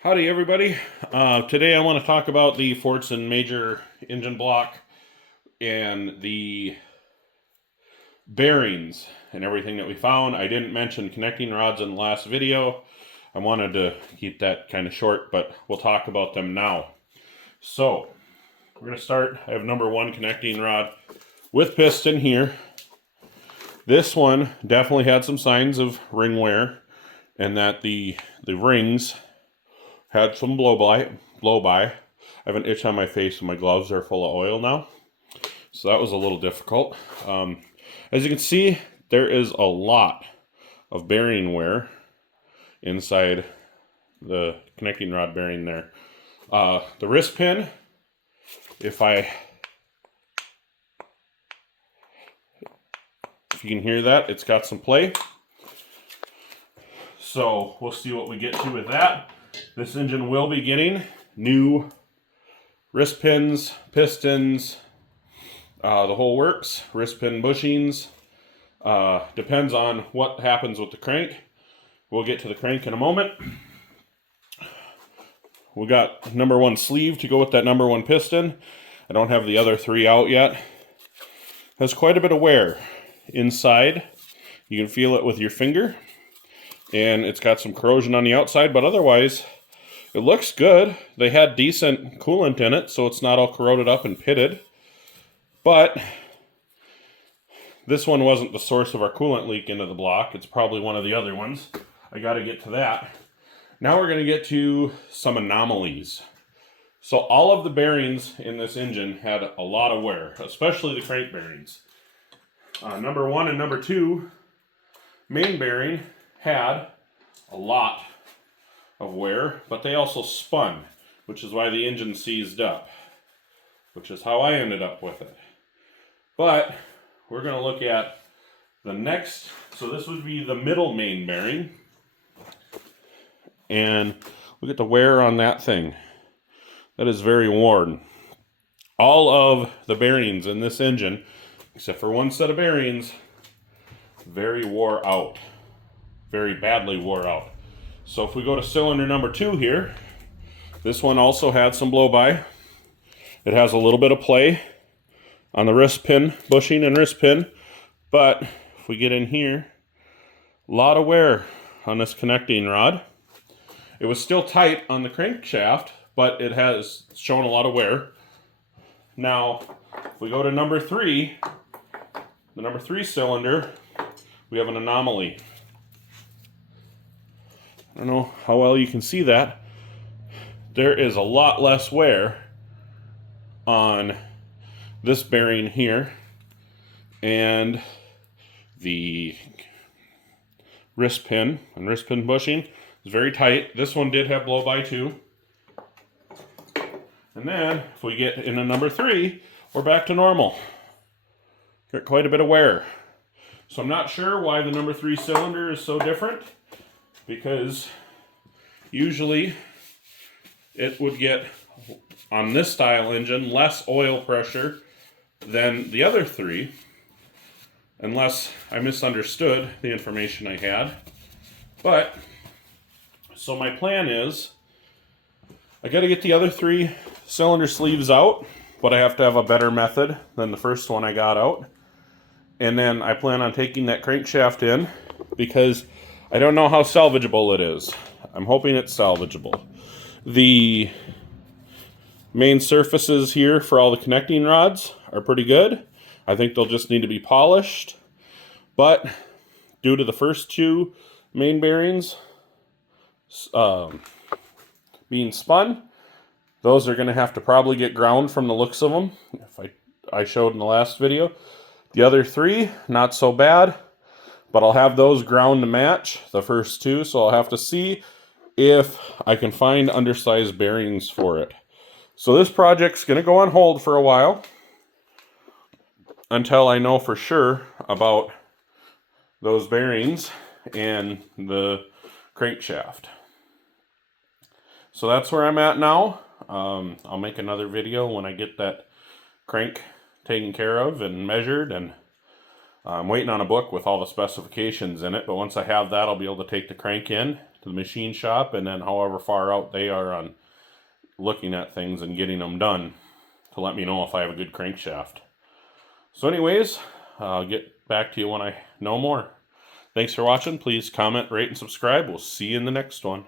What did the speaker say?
Howdy everybody. Today I want to talk about the Fordson Major engine block and the bearings and everything that we found. I didn't mention connecting rods in the last video. I wanted to keep that kind of short, but we'll talk about them now. So we're going to start. I have number one connecting rod with piston here. This one definitely had some signs of ring wear and that the rings had some blow by. I have an itch on my face and my gloves are full of oil now. So that was a little difficult. As you can see, there is a lot of bearing wear inside the connecting rod bearing there. The wrist pin, if you can hear that, it's got some play. So we'll see what we get to with that. This engine will be getting new wrist pins, pistons, the whole works, wrist pin bushings. Depends on what happens with the crank. We'll get to the crank in a moment. We got number one sleeve to go with that number one piston. I don't have the other three out yet. Has quite a bit of wear inside. You can feel it with your finger. And it's got some corrosion on the outside, but otherwise it looks good. They had decent coolant in it, so it's not all corroded up and pitted. But this one wasn't the source of our coolant leak into the block. It's probably one of the other ones. I got to get to that. Now we're going to get to some anomalies. So all of the bearings in this engine had a lot of wear, especially the crank bearings. Number one and number two main bearing had a lot of wear, but they also spun, which is why the engine seized up, which is how I ended up with it. But we're going to look at the next, so this would be the middle main bearing, and look at the wear on that thing. That is very worn. All of the bearings in this engine, except for one set of bearings, very wore out. Very badly wore out. So if we go to cylinder number two here, this one also had some blow by. It has a little bit of play on the wrist pin, bushing and wrist pin, but if we get in here, a lot of wear on this connecting rod. It was still tight on the crankshaft, but it has shown a lot of wear. Now, if we go to number three, the number three cylinder, we have an anomaly. I don't know how well you can see that. There is a lot less wear on this bearing here, and the wrist pin and wrist pin bushing is very tight. This one did have blow by too. And then if we get into number three, we're back to normal. Got quite a bit of wear. So I'm not sure why the number three cylinder is so different, because usually it would get, on this style engine, less oil pressure than the other three, unless I misunderstood the information I had. But, so my plan is, I got to get the other three cylinder sleeves out, but I have to have a better method than the first one I got out. And then I plan on taking that crankshaft in, because I don't know how salvageable it is. I'm hoping it's salvageable. The main surfaces here for all the connecting rods are pretty good. I think they'll just need to be polished. But due to the first two main bearings being spun, those are going to have to probably get ground from the looks of them. If I showed in the last video. The other three, not so bad. But I'll have those ground to match the first two, so I'll have to see if I can find undersized bearings for it. So this project's going to go on hold for a while until I know for sure about those bearings and the crankshaft. So that's where I'm at now. I'll make another video when I get that crank taken care of and measured, and I'm waiting on a book with all the specifications in it, but once I have that, I'll be able to take the crank in to the machine shop, and then however far out they are on looking at things and getting them done to let me know if I have a good crankshaft. So anyways, I'll get back to you when I know more. Thanks for watching. Please comment, rate, and subscribe. We'll see you in the next one.